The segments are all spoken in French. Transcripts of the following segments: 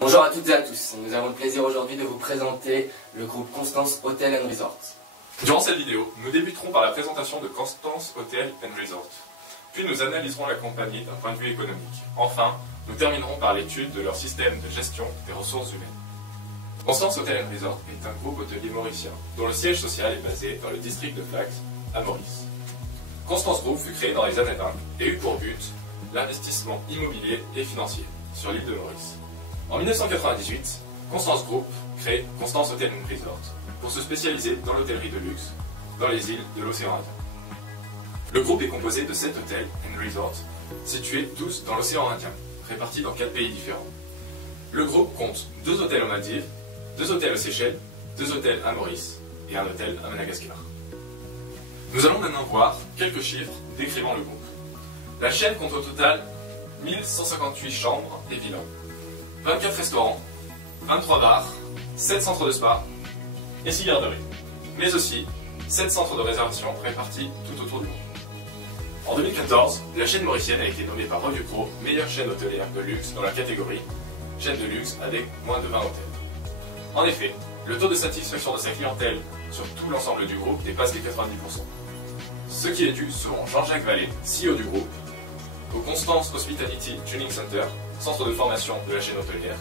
Bonjour à toutes et à tous, nous avons le plaisir aujourd'hui de vous présenter le groupe Constance Hotel & Resort. Durant cette vidéo, nous débuterons par la présentation de Constance Hotel & Resort. Puis nous analyserons la compagnie d'un point de vue économique. Enfin, nous terminerons par l'étude de leur système de gestion des ressources humaines. Constance Hotel & Resort est un groupe hôtelier mauricien dont le siège social est basé dans le district de Flax, à Maurice. Constance Group fut créé dans les années 20 et eut pour but l'investissement immobilier et financier sur l'île de Maurice. En 1998, Constance Group crée Constance Hotel & Resort pour se spécialiser dans l'hôtellerie de luxe dans les îles de l'océan Indien. Le groupe est composé de 7 hôtels & resorts situés tous dans l'océan Indien, répartis dans 4 pays différents. Le groupe compte 2 hôtels aux Maldives, 2 hôtels aux Seychelles, 2 hôtels à Maurice et un hôtel à Madagascar. Nous allons maintenant voir quelques chiffres décrivant le groupe. La chaîne compte au total 1158 chambres et villas, 24 restaurants, 23 bars, 7 centres de spa et 6 garderies, mais aussi 7 centres de réservation répartis tout autour du monde. En 2014, la chaîne mauricienne a été nommée par Revue Pro meilleure chaîne hôtelière de luxe dans la catégorie chaîne de luxe avec moins de 20 hôtels. En effet, le taux de satisfaction de sa clientèle sur tout l'ensemble du groupe dépasse les 90%. Ce qui est dû selon Jean-Jacques Vallée, CEO du groupe, au Constance Hospitality Training Center, centre de formation de la chaîne hôtelière,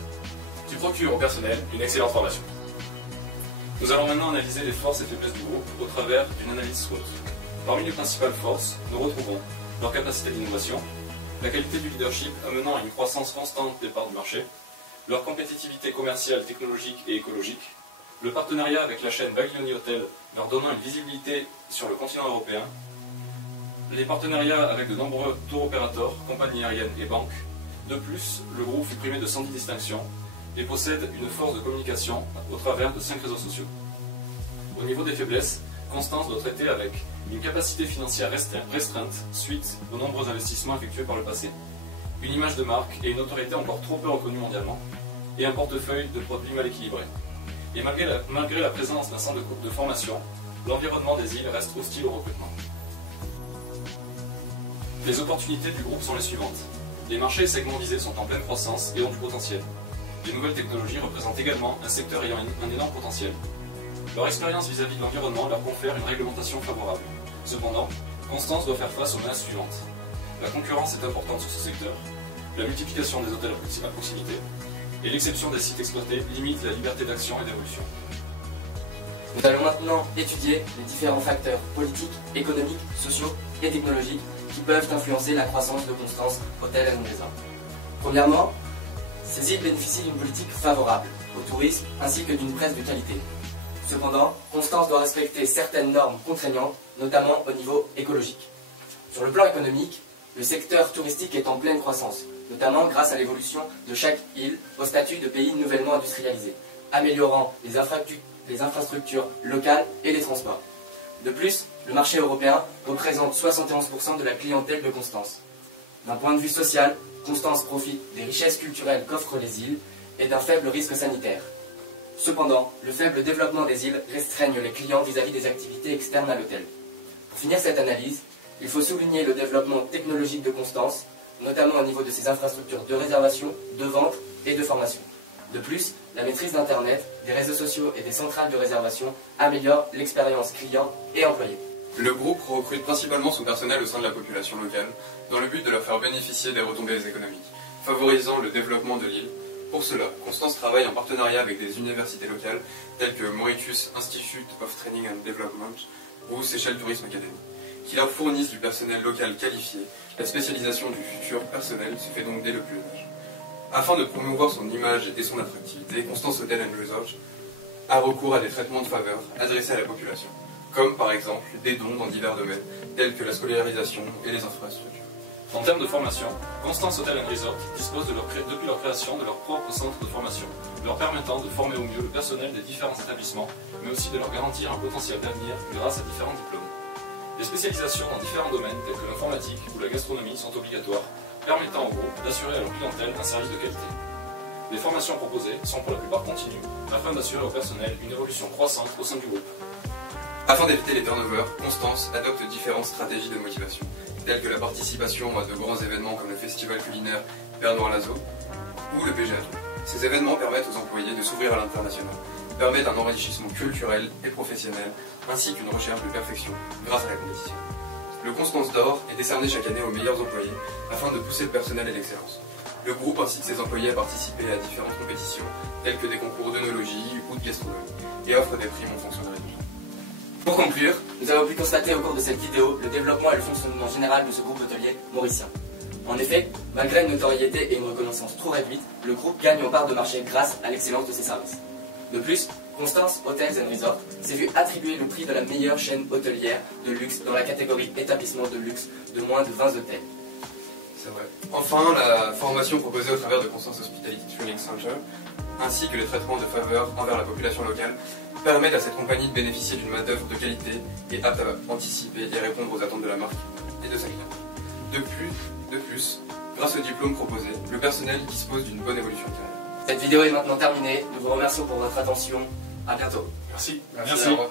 qui procure au personnel une excellente formation. Nous allons maintenant analyser les forces et faiblesses du groupe au travers d'une analyse SWOT. Parmi les principales forces, nous retrouvons leur capacité d'innovation, la qualité du leadership amenant à une croissance constante des parts du marché, leur compétitivité commerciale, technologique et écologique, le partenariat avec la chaîne Baglioni Hotel leur donnant une visibilité sur le continent européen, les partenariats avec de nombreux tour opérateurs, compagnies aériennes et banques. De plus, le groupe fut primé de 110 distinctions et possède une force de communication au travers de 5 réseaux sociaux. Au niveau des faiblesses, Constance doit traiter avec une capacité financière restreinte suite aux nombreux investissements effectués par le passé, une image de marque et une autorité encore trop peu reconnue mondialement, et un portefeuille de produits mal équilibré. Et malgré la présence d'un centre de formation, l'environnement des îles reste hostile au recrutement. Les opportunités du groupe sont les suivantes. Les marchés et segments visés sont en pleine croissance et ont du potentiel. Les nouvelles technologies représentent également un secteur ayant un énorme potentiel. Leur expérience vis-à-vis de l'environnement leur confère une réglementation favorable. Cependant, Constance doit faire face aux menaces suivantes. La concurrence est importante sur ce secteur, la multiplication des hôtels à proximité, et l'exception des sites exploités limite la liberté d'action et d'évolution. Nous allons maintenant étudier les différents facteurs politiques, économiques, sociaux et technologiques qui peuvent influencer la croissance de Constance Hotel & Resort. Premièrement, ces îles bénéficient d'une politique favorable au tourisme ainsi que d'une presse de qualité. Cependant, Constance doit respecter certaines normes contraignantes, notamment au niveau écologique. Sur le plan économique, le secteur touristique est en pleine croissance, notamment grâce à l'évolution de chaque île au statut de pays nouvellement industrialisé, améliorant les infrastructures locales et les transports. De plus, le marché européen représente 71% de la clientèle de Constance. D'un point de vue social, Constance profite des richesses culturelles qu'offrent les îles et d'un faible risque sanitaire. Cependant, le faible développement des îles restreigne les clients vis-à-vis des activités externes à l'hôtel. Pour finir cette analyse, il faut souligner le développement technologique de Constance, notamment au niveau de ses infrastructures de réservation, de vente et de formation. De plus, la maîtrise d'Internet, des réseaux sociaux et des centrales de réservation améliore l'expérience client et employé. Le groupe recrute principalement son personnel au sein de la population locale, dans le but de leur faire bénéficier des retombées économiques, favorisant le développement de l'île. Pour cela, Constance travaille en partenariat avec des universités locales telles que Mauritius Institute of Training and Development ou Seychelles Tourism Academy, qui leur fournissent du personnel local qualifié. La spécialisation du futur personnel se fait donc dès le plus jeune âge. Afin de promouvoir son image et son attractivité, Constance Hotel & Resort a recours à des traitements de faveur adressés à la population, comme par exemple des dons dans divers domaines, tels que la scolarisation et les infrastructures. En termes de formation, Constance Hotel & Resort dispose depuis leur création de leur propre centre de formation, leur permettant de former au mieux le personnel des différents établissements, mais aussi de leur garantir un potentiel d'avenir grâce à différents diplômes. Les spécialisations dans différents domaines tels que l'informatique ou la gastronomie sont obligatoires, permettant au groupe d'assurer à leur clientèle un service de qualité. Les formations proposées sont pour la plupart continues, afin d'assurer au personnel une évolution croissante au sein du groupe. Afin d'éviter les turnovers, Constance adopte différentes stratégies de motivation, telles que la participation à de grands événements comme le festival culinaire Père Noir Lazo ou le PGA. Ces événements permettent aux employés de s'ouvrir à l'international, permettent un enrichissement culturel et professionnel, ainsi qu'une recherche de perfection grâce à la compétition. Le Constance d'Or est décerné chaque année aux meilleurs employés afin de pousser le personnel et l'excellence. Le groupe incite ses employés à participer à différentes compétitions, telles que des concours d'œnologie ou de gastronomie, et offre des primes en fonction de résultats. Pour conclure, nous avons pu constater au cours de cette vidéo le développement et le fonctionnement général de ce groupe hôtelier mauricien. En effet, malgré une notoriété et une reconnaissance trop réduite, le groupe gagne en part de marché grâce à l'excellence de ses services. De plus, Constance Hotels & Resorts s'est vu attribuer le prix de la meilleure chaîne hôtelière de luxe dans la catégorie établissement de luxe de moins de 20 hôtels. C'est vrai. Enfin, la formation proposée au travers de Constance Hospitality Training Center, ainsi que les traitements de faveur envers la population locale, permettent à cette compagnie de bénéficier d'une main-d'œuvre de qualité et apte à anticiper et répondre aux attentes de la marque et de sa clientèle. De plus, grâce au diplôme proposé, le personnel dispose d'une bonne évolution de carrière. Cette vidéo est maintenant terminée. Nous vous remercions pour votre attention. À bientôt. Merci. Merci. Au revoir.